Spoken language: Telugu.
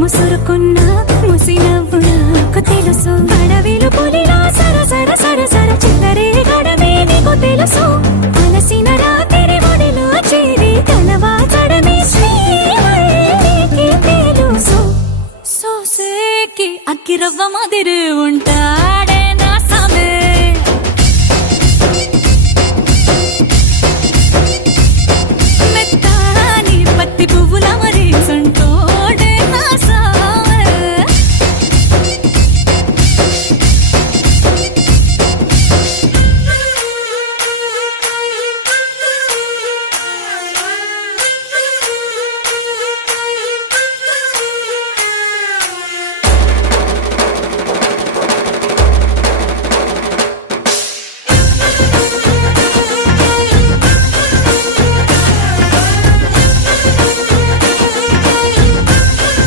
ముసురుకున్న ముసి నవ్వు నాకు తెలుసు అడవిలు పులిలా సర సర సర సర చిల్లరే గడమే నీకు తెలుసు అలసిన రాత్రి ఒడిలో చేరి కలవాచడమే శ్రీవల్లికి తెలుసు సోసేకి అక్కిరవ్వ మాదిరి ఉంటా